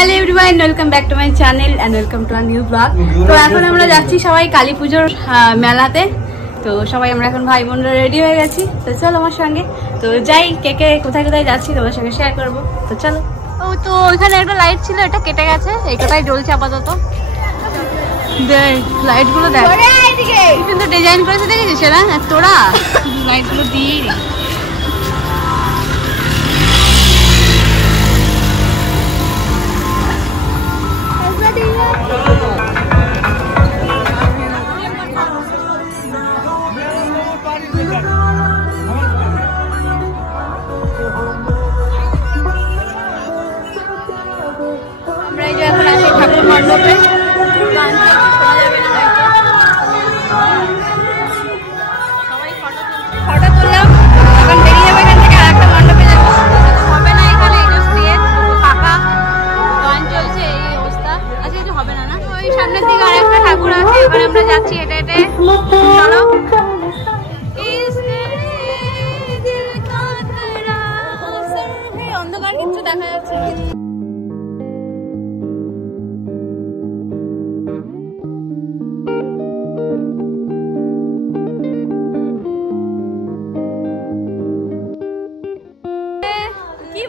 Hello everyone, welcome back to my channel and welcome to a new vlog. তো এখন আমরা যাচ্ছি সবাই কালী পূজোর মেলাতে। তো সবাই আমরা এখন ভাই বোনরা রেডি হয়ে গেছি। তো চলো আমার সঙ্গে, তো যাই কে কে কোথায় কোথায় যাচ্ছি তোমার সঙ্গে শেয়ার করব। তো চলো। ও তো ওইখানে একটা লাইট ছিল, এটা কেটে গেছে, এইটাই জ্বলছে আপাতত। দেখ লাইট গুলো দেখ, কিন্তু ডিজাইন করেছে দেখেছিস সেটা তোরা লাইট গুলো দিয়ে মণ্ডপে গান শোনা যাবে না, সবাই ফটো তুললাম। এখন বেরিয়ে যাবে এখান থেকে, আর একটা মণ্ডপে যাবো, হবে না এখানে দিয়ে ফাঁকা গান চলছে, এই অবস্থা। আচ্ছা কিছু হবে না, না ওই সামনের দিকে আর একটা ঠাকুর আছে, এবার আমরা যাচ্ছি হেঁটে হেঁটে। চলো। অন্ধকার কিছু দেখা যাচ্ছে না।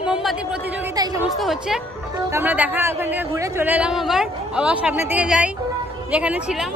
মোমবাতি প্রতিযোগিতা এই সমস্ত হচ্ছে, তো আমরা দেখা ওখান থেকে ঘুরে চলে এলাম, আবার সামনের দিকে যাই যেখানে ছিলাম।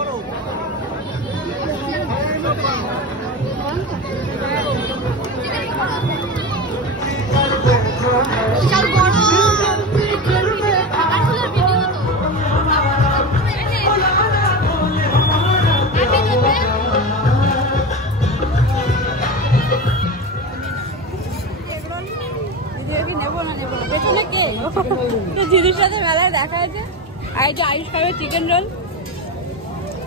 জিনিস সাথে মেলায় দেখা আছে, আর এটা আয়ুষ খাবে চিকেন রোল।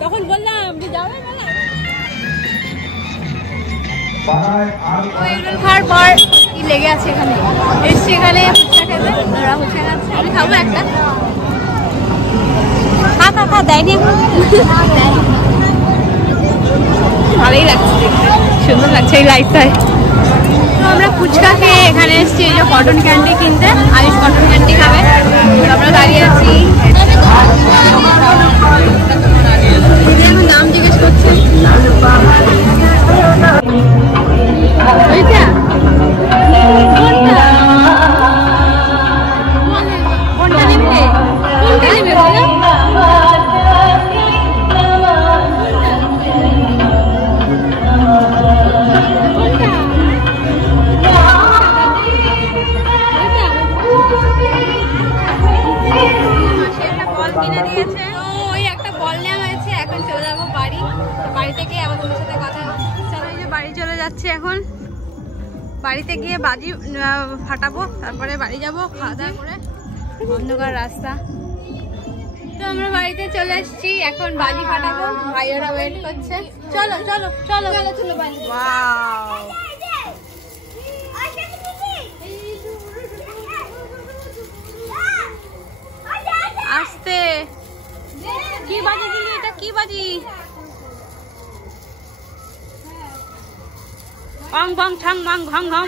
তখন বললাম যে যাবে মেলা, খাওয়ার পর কি লেগে আছে এখানে, এসছি এখানে ফুচকা খেতে। ওরা ফুচকা খাচ্ছে, আমি খাবো একটা। খা দেয়নি, ভালোই লাগছে দেখতে, সুন্দর লাগছে এই লাইটটায়। তো আমরা ফুচকা খেয়ে এখানে এসেছি এই যে কটন ক্যান্ডি কিনতে, আয়ুষ কটন ক্যান্ডি খাবে। আমরা দাঁড়িয়ে আছি, এখন দাম জিজ্ঞেস করছি। কোনটা নেবে, কোনটা নেবে বলো? এখন বাড়িতে গিয়ে বাজি ফাটাবো, তারপরে বাড়ি যাবো খাওয়া দাওয়া করে। অন্ধকার রাস্তা, তো আমরা বাড়িতে চলে এসেছি, এখন বাজি ফাটাবো, ভাইয়েরা ওয়েট করছে। চলো চলো চলো চলো। আসতে কি বাজি দিলি, এটা কি বাজি? বং বং ঠং বং ঘং ঘং।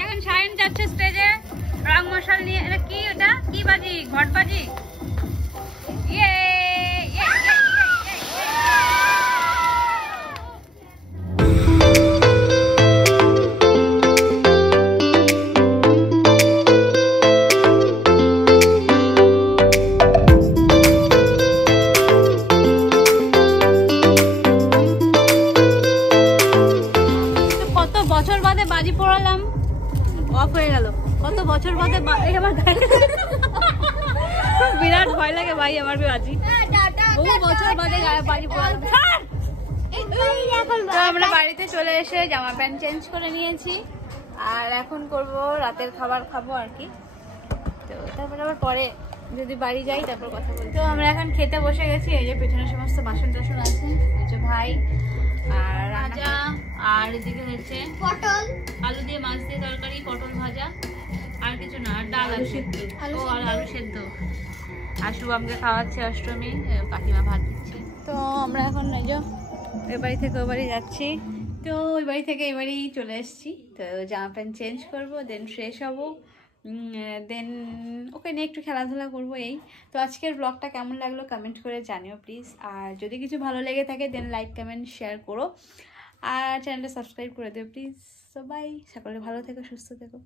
এখন সায়ন যাচ্ছে স্টেজে রং মশাল নিয়ে। এটা কি, ওটা কি বাজি? ঘট বাজি। বাজি পড়ালাম, অফ হয়ে গেল। কত বছর বাদে বিরাট ভয় লাগে ভাই আমার বাজি, বহু বছর বাদে বাজি পড়ালাম। তো আমরা বাড়িতে চলে এসে জামা প্যান্ট চেঞ্জ করে নিয়েছি, আর এখন করব রাতের খাবার খাবো আর কি। তো তারপরে আবার পরে যদি বাড়ি যাই তারপর কথা বলি। তো আমরা এখন খেতে বসে গেছি, এই যে পেছনে সমস্ত বাসন টাসন আছে, এই যে ভাই আর রাজা, আর এদিকে হচ্ছে পটল আলু দিয়ে মাছ দিয়ে তরকারি, পটল ভাজা, আর কিছু না, আর ডাল আছে, আর আলু সেদ্ধ। আর শুভমকে খাওয়াচ্ছে অষ্টমী, কাকিমা ভাত দিচ্ছে। তো আমরা এখন এই যে এ বাড়ি থেকে ও বাড়ি যাচ্ছি, তো ওই বাড়ি থেকে এবারেই চলে এসেছি, তো জামা প্যান্ট চেঞ্জ করবো, দেন ফ্রেশ হবো, দেন ওকে নিয়ে একটু খেলাধুলা করবো এই। তো আজকের ব্লগটা কেমন লাগলো কমেন্ট করে জানিও প্লিজ, আর যদি কিছু ভালো লেগে থাকে দেন লাইক কমেন্ট শেয়ার করো, আর চ্যানেলটা সাবস্ক্রাইব করে দিও প্লিজ। তো বাই, সকলে ভালো থেকো, সুস্থ থেকো।